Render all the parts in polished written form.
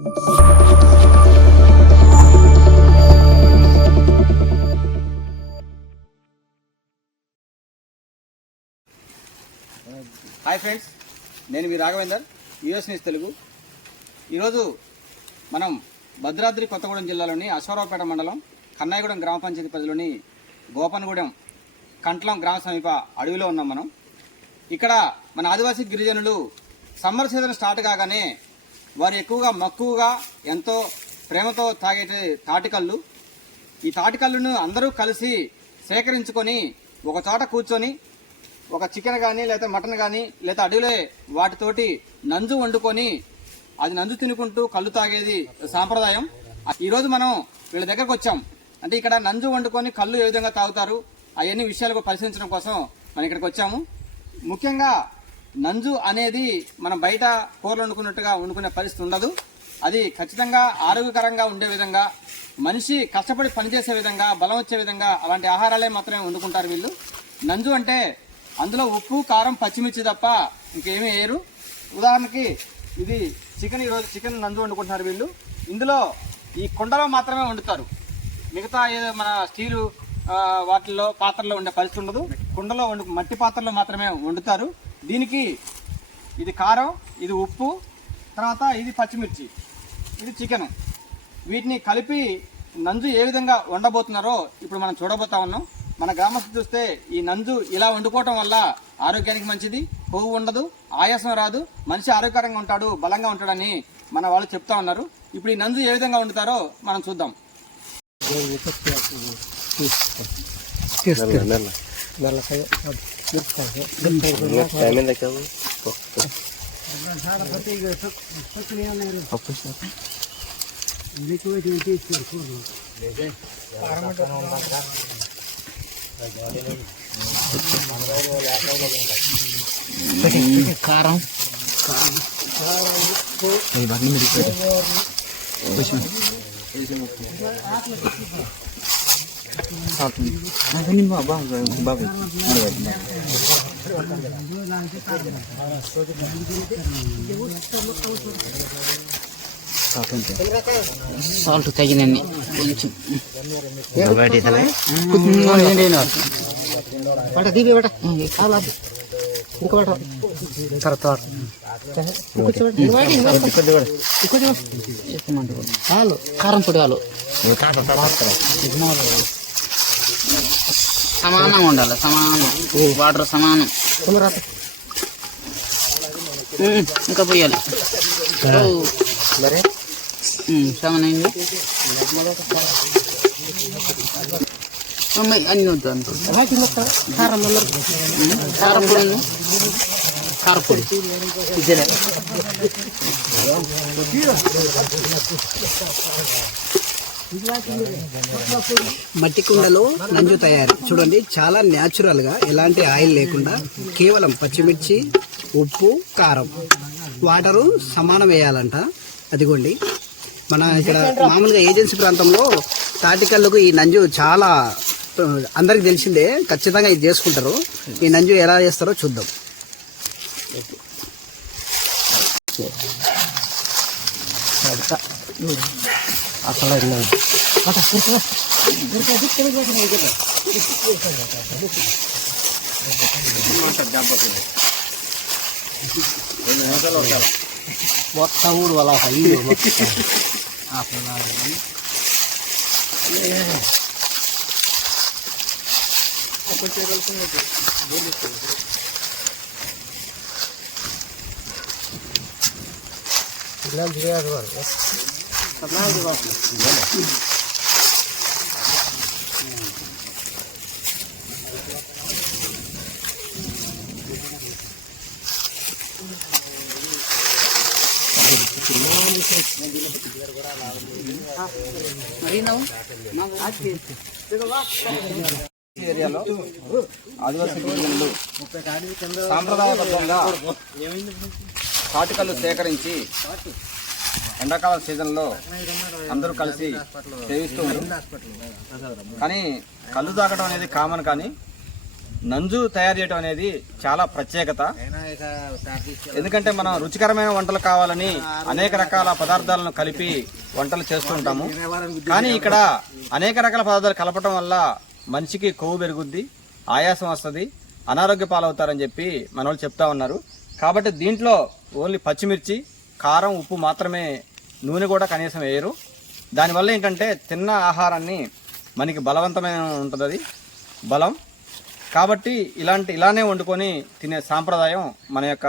Hi friends, నేను మీ Raghavender, US news Telugu. ఈరోజు మనం భద్రాద్రి కొత్తగూడెం జిల్లాలోని అశ్వారావుపేట మండలం కన్నాయిగూడెం గ్రామ పంచాయతీ పరిధిలోని గోపనగూడెం కంట్లం గ్రామ సమీప అడవిలో ఉన్నాం. మనం ఇక్కడ మన ఆదివాసీ గిరిజనులు సమ్మర్ సీజన్ స్టార్ట్ కాగానే వారు ఎక్కువగా మక్కువగా ఎంతో ప్రేమతో తాగే తాటికల్లు. ఈ తాటికల్లును అందరూ కలిసి సేకరించుకొని ఒక చోట కూర్చొని ఒక చికెన్ కానీ లేదా మటన్ కానీ లేదా అడవిలో వాటితోటి నంజు వండుకొని అది నంజు తినుకుంటూ కళ్ళు తాగేది సాంప్రదాయం. ఈరోజు మనం వీళ్ళ దగ్గరకు వచ్చాం. అంటే ఇక్కడ నంజు వండుకొని కళ్ళు ఏ విధంగా తాగుతారు అవన్నీ విషయాలు పరిశీలించడం కోసం మనం ఇక్కడికి వచ్చాము. ముఖ్యంగా నంజు అనేది మనం బయట కూరలు వండుకున్నట్టుగా వండుకునే పరిస్థితి ఉండదు. అది ఖచ్చితంగా ఆరోగ్యకరంగా ఉండే విధంగా, మనిషి కష్టపడి పనిచేసే విధంగా, బలం వచ్చే విధంగా అలాంటి ఆహారాలే మాత్రమే వండుకుంటారు వీళ్ళు. నంజు అంటే అందులో ఉప్పు, కారం, పచ్చిమిర్చి తప్ప ఇంకేమీ వేయరు. ఉదాహరణకి ఇది చికెన్, ఈరోజు చికెన్ నంజు వండుకుంటున్నారు వీళ్ళు. ఇందులో ఈ కుండలో మాత్రమే వండుతారు. మిగతా ఏదో మన స్టీలు వాటిల్లో పాత్రలో ఉండే పరిస్థితి ఉండదు. కుండలో మట్టి పాత్రలో మాత్రమే వండుతారు. దీనికి ఇది కారం, ఇది ఉప్పు, తర్వాత ఇది పచ్చిమిర్చి, ఇది చికెన్. వీటిని కలిపి నంజు ఏ విధంగా వండబోతున్నారో ఇప్పుడు మనం చూడబోతా ఉన్నాం. మన గ్రామస్తులు చూస్తే ఈ నంజు ఇలా వండుకోవటం వల్ల ఆరోగ్యానికి మంచిది, కొవ్వు ఉండదు, ఆయాసం రాదు, మనిషి ఆరోగ్యకరంగా ఉంటాడు, బలంగా ఉంటాడని మన వాళ్ళు చెప్తా ఉన్నారు. ఇప్పుడు ఈ నంజు ఏ విధంగా వండుతారో మనం చూద్దాం. కారం ఇవన్నీ బాబు సాల్ట్ తగినన్ని కొంచెం కారం పొడి వాళ్ళు సమానంగా ఉండాలి, సమానం వాటర్ సమానం. ఇంకా పోయాలి సమానంగా అన్ని వద్దు అనుకో. కారం పొడి, కారపొడి మట్టి కుండలో నంజు తయారు చూడండి. చాలా న్యాచురల్ గా, ఎలాంటి ఆయిల్ లేకుండా కేవలం పచ్చిమిర్చి, ఉప్పు, కారం, వాటరు సమానం వేయాలంట. అదిగోండి, మన ఇక్కడ మామూలుగా ఏజెన్సీ ప్రాంతంలో తాటికల్లుకు ఈ నంజు చాలా అందరికి తెలిసిందే, ఖచ్చితంగా ఇది చేసుకుంటారు. ఈ నంజు ఎలా చేస్తారో చూద్దాం. అసలు మొత్తం ఊరు వాళ్ళ ఏరియాలో ఆదివాసీ గిరిజనులు సాంప్రదాయబద్ధంగా తాటికల్లు సేకరించి ఎండాకాలం సీజన్లో అందరూ కలిసి సేవిస్తూ ఉంటారు. కానీ కళ్ళు తాగడం అనేది కామన్, కానీ నంజు తయారు చేయడం అనేది చాలా ప్రత్యేకత. ఎందుకంటే మనం రుచికరమైన వంటలు కావాలని అనేక రకాల పదార్థాలను కలిపి వంటలు చేస్తూ ఉంటాము. కానీ ఇక్కడ అనేక రకాల పదార్థాలు కలపటం వల్ల మనిషికి కొవ్వు పెరుగుద్ది, ఆయాసం వస్తుంది, అనారోగ్య పాలవుతారని చెప్పి మన వాళ్ళు చెప్తా ఉన్నారు. కాబట్టి దీంట్లో ఓన్లీ పచ్చిమిర్చి, కారం, ఉప్పు మాత్రమే, నూనె కూడా కనీసం వేయరు. దానివల్ల ఏంటంటే తిన్న ఆహారాన్ని మనకి బలవంతమైన ఉంటుంది, అది బలం. కాబట్టి ఇలానే వండుకొని తినే సాంప్రదాయం మన యొక్క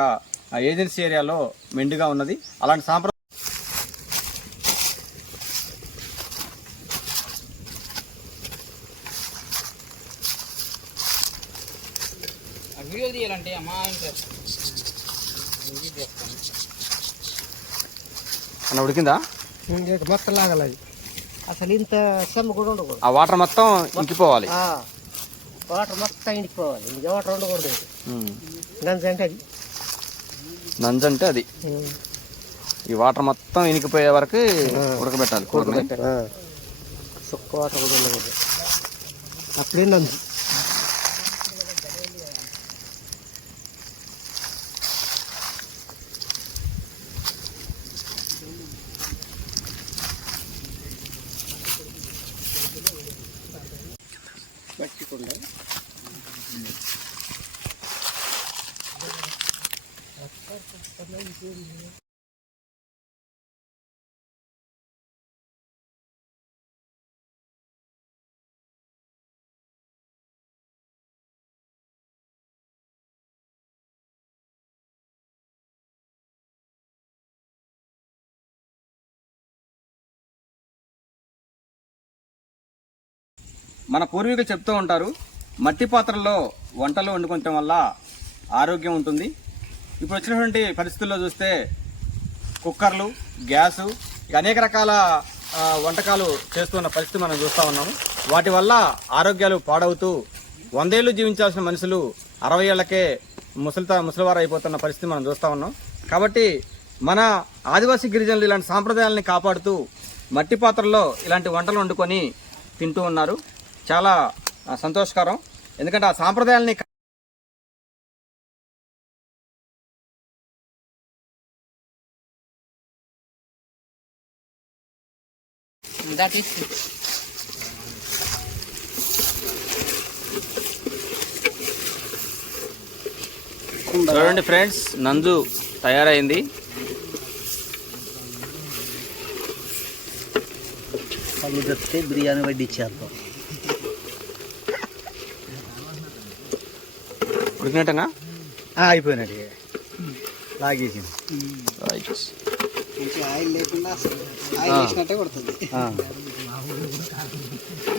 ఏజెన్సీ ఏరియాలో మెండుగా ఉన్నది. అలాంటి సాంప్రదాయం వీడియో తీయాలంటే అమ్మా అన్న ఉడికిందా? మొత్తం లాగాలి. అసలు ఇంత చెమ్మ కూడా ఉండకూడదు. ఆ వాటర్ మొత్తం ఇంకిపోవాలి. వాటర్ మొత్తం ఇంకిపోవాలి. ఇంకా వాటర్ ఉండకూడదు. నంజు అంటే అది. ఈ వాటర్ మొత్తం ఇనికిపోయే వరకు ఉడకబెట్టాలి. సుక్క వాటర్ కూడా ఉండకూడదు. అప్పుడే నంజు. పట్టుకుండా మన పూర్వీకులు చెప్తూ ఉంటారు, మట్టి పాత్రల్లో వంటలు వండుకోవటం వల్ల ఆరోగ్యం ఉంటుంది. ఇప్పుడు వచ్చినటువంటి పరిస్థితుల్లో చూస్తే కుక్కర్లు, గ్యాసు, అనేక రకాల వంటకాలు చేస్తున్న పరిస్థితి మనం చూస్తూ ఉన్నాము. వాటి వల్ల ఆరోగ్యాలు పాడవుతూ 100 ఏళ్ళు జీవించాల్సిన మనుషులు 60 ఏళ్లకే ముసలివారు అయిపోతున్న పరిస్థితి మనం చూస్తూ ఉన్నాం. కాబట్టి మన ఆదివాసీ గిరిజనులు ఇలాంటి సాంప్రదాయాలని కాపాడుతూ మట్టి పాత్రల్లో ఇలాంటి వంటలు వండుకొని తింటూ ఉన్నారు. చాలా సంతోషకరం. ఎందుకంటే ఆ సాంప్రదాయాలని చూడండి ఫ్రెండ్స్, నంజు తయారైంది. పళ్ళు చెప్తే బిర్యానీ వడ్డిచ్చారు. ఉడికినట్టేనా? అయిపోయినట్టు లాగేసింది. ఆయిల్ లేకుండా ఆయిల్ వేసినట్టే కొడుతుంది.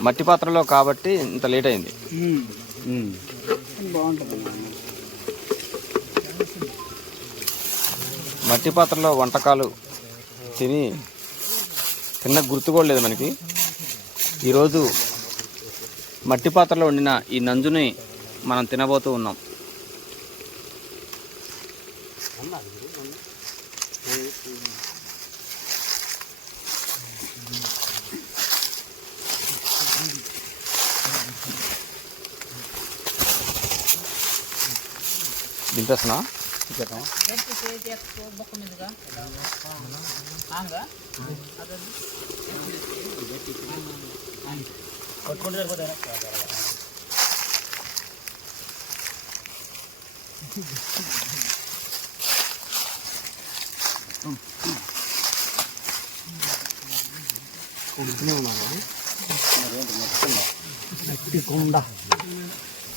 మట్టి పాత్రలో కాబట్టి ఇంత లేట్ అయింది. బాగుంటుంది. మట్టి పాత్రలో వంటకాలు తిన్న గుర్తు కూడా లేదు మనకి. ఈరోజు మట్టి పాత్రలో వండిన ఈ నంజుని మనం తినబోతూ ఉన్నాం. దింపేస్తున్నా.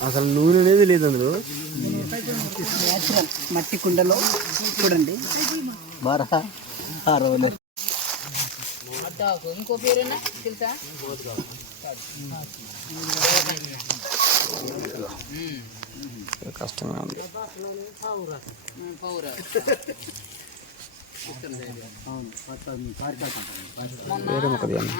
అసలు నూనె అనేది లేదు అందులో. మట్టి కుండలో చూడండి. ఇంకో పేరేనా తెలుసా? కష్టంగా ఉంది. వేరే మొక్క తీయండి.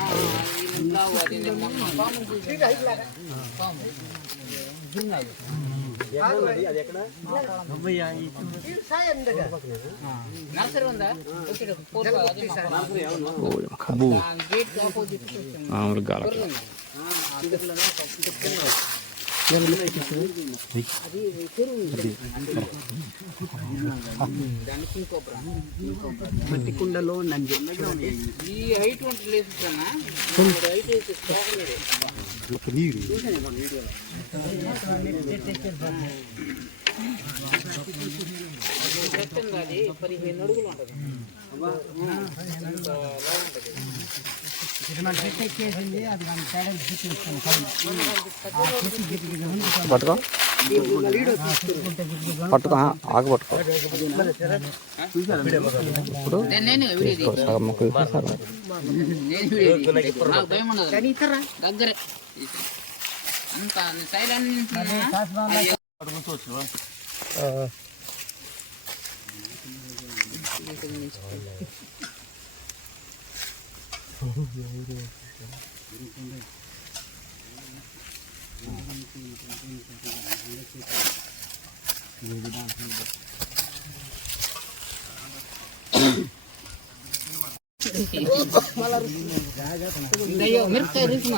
మట్టి కుండలో నంజు ఈ హైట్ ఉంటుంది లేచుతానా హైట్ చెప్తుంది అది 15 అడుగులు ఉంటుంది పట్టుకో పట్టుకో ఆకు పట్టుకో ఇప్పుడు నేను వీడియో సగం ముక్కలు తీసేసారు. నాకు భయం ఉండదు దగ్గరే అంత సైలెంట్ మిరపకాయ రుచి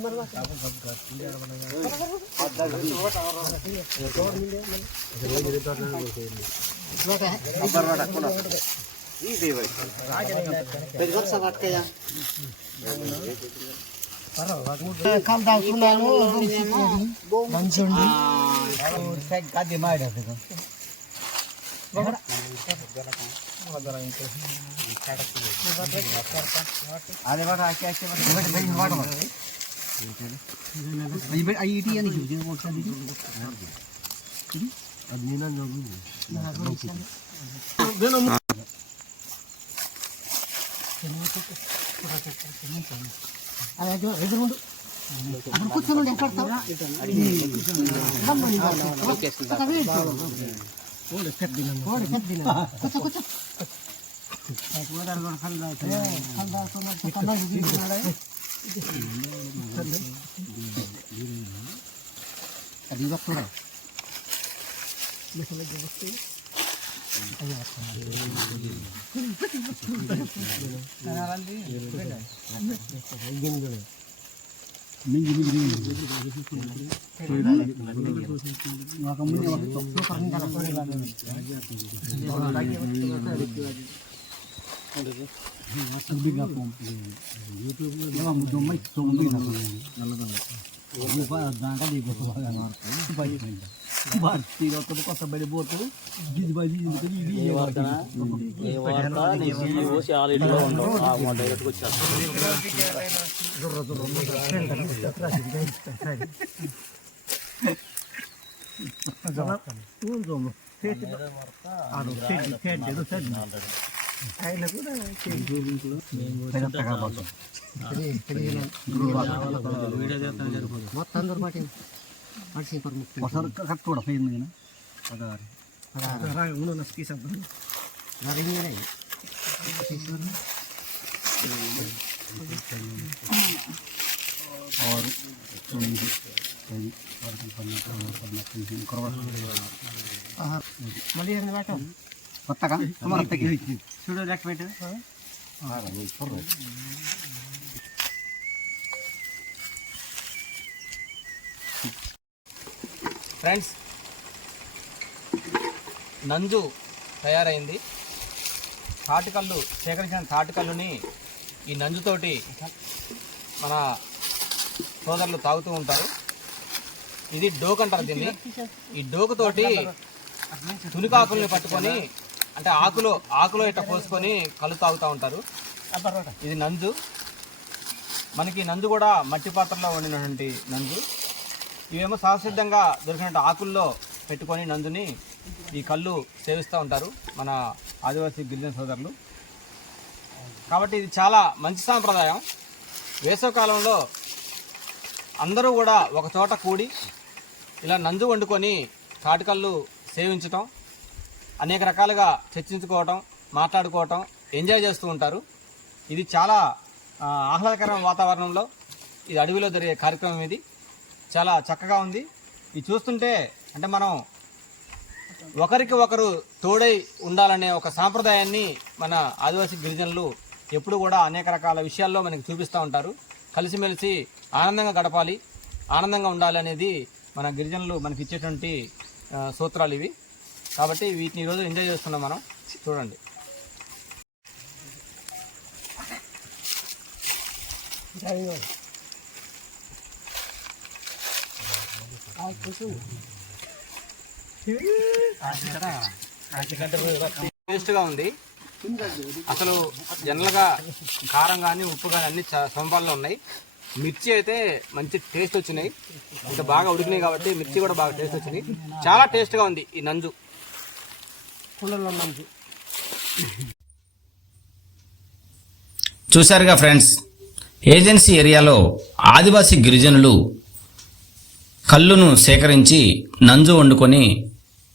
మిరప కొత్తగా చూడు లెక్క పెట్టు. ఫ్రెండ్స్, నంజు తయారైంది. తాటికల్లు సేకరించిన తాటికల్లుని ఈ నంజుతోటి మన సోదరులు తాగుతూ ఉంటారు. ఇది డోక్ అంటారు దీన్ని. ఈ డోకుతోటి తునికాకుల్ని పట్టుకొని అంటే ఆకులో ఇట్లా పోసుకొని కళ్ళు తాగుతూ ఉంటారు. ఇది నంజు. మనకి నంజు కూడా మట్టి పాత్రలో వండినటువంటి నంజు. ఇవేమో సహసిద్ధంగా దొరికినట్టు ఆకుల్లో పెట్టుకొని నంజుని ఈ కళ్ళు సేవిస్తూ ఉంటారు మన ఆదివాసీ గిరిజన సోదరులు. కాబట్టి ఇది చాలా మంచి సాంప్రదాయం. వేసవికాలంలో అందరూ కూడా ఒక చోట కూడి ఇలా నంజు వండుకొని తాటికల్లు సేవించటం, అనేక రకాలుగా చర్చించుకోవటం, మాట్లాడుకోవటం, ఎంజాయ్ చేస్తూ ఉంటారు. ఇది చాలా ఆహ్లాదకరమైన వాతావరణంలో ఇది అడవిలో జరిగే కార్యక్రమం. ఇది చాలా చక్కగా ఉంది. ఇది చూస్తుంటే అంటే మనం ఒకరికి ఒకరు తోడై ఉండాలనే ఒక సాంప్రదాయాన్ని మన ఆదివాసీ గిరిజనులు ఎప్పుడు కూడా అనేక రకాల విషయాల్లో మనకి చూపిస్తూ ఉంటారు. కలిసిమెలిసి ఆనందంగా గడపాలి, ఆనందంగా ఉండాలి అనేది మన గిరిజనులు మనకి ఇచ్చేటువంటి సూత్రాలు ఇవి. కాబట్టి వీటిని ఈరోజు ఎంజాయ్ చేస్తున్నాం మనం. చూడండి. టేస్ట్గా ఉంది. అసలు జనరల్గా కారం కానీ ఉప్పు కానీ అన్ని సమపాల్లో ఉన్నాయి. మిర్చి అయితే మంచి టేస్ట్ వచ్చినాయి, ఇంకా బాగా ఉడికినాయి కాబట్టి మిర్చి కూడా బాగా టేస్ట్ వచ్చింది. చాలా టేస్ట్గా ఉంది ఈ నంజు. చూశారుగా ఫ్రెండ్స్, ఏజెన్సీ ఏరియాలో ఆదివాసీ గిరిజనులు కళ్ళును సేకరించి నంజు వండుకొని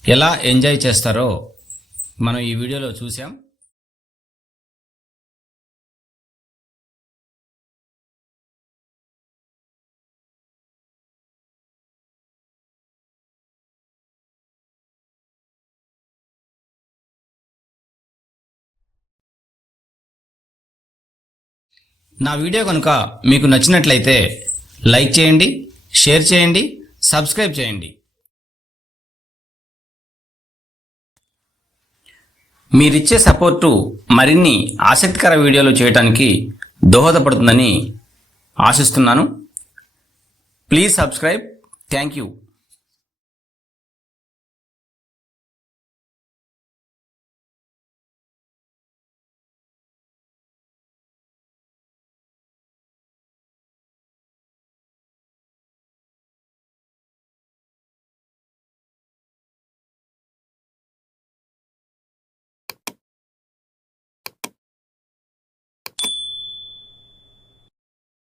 ఎలా ఎంజాయ్ చేస్తారో మనం ఈ వీడియోలో చూసాం. నా వీడియో కనుక మీకు నచ్చినట్లయితే లైక్ చేయండి, షేర్ చేయండి, సబ్స్క్రైబ్ చేయండి. మీరిచ్చే సపోర్టు మరిన్ని ఆసక్తికర వీడియోలు చేయడానికి దోహదపడుతుందని ఆశిస్తున్నాను. Please subscribe. Thank you.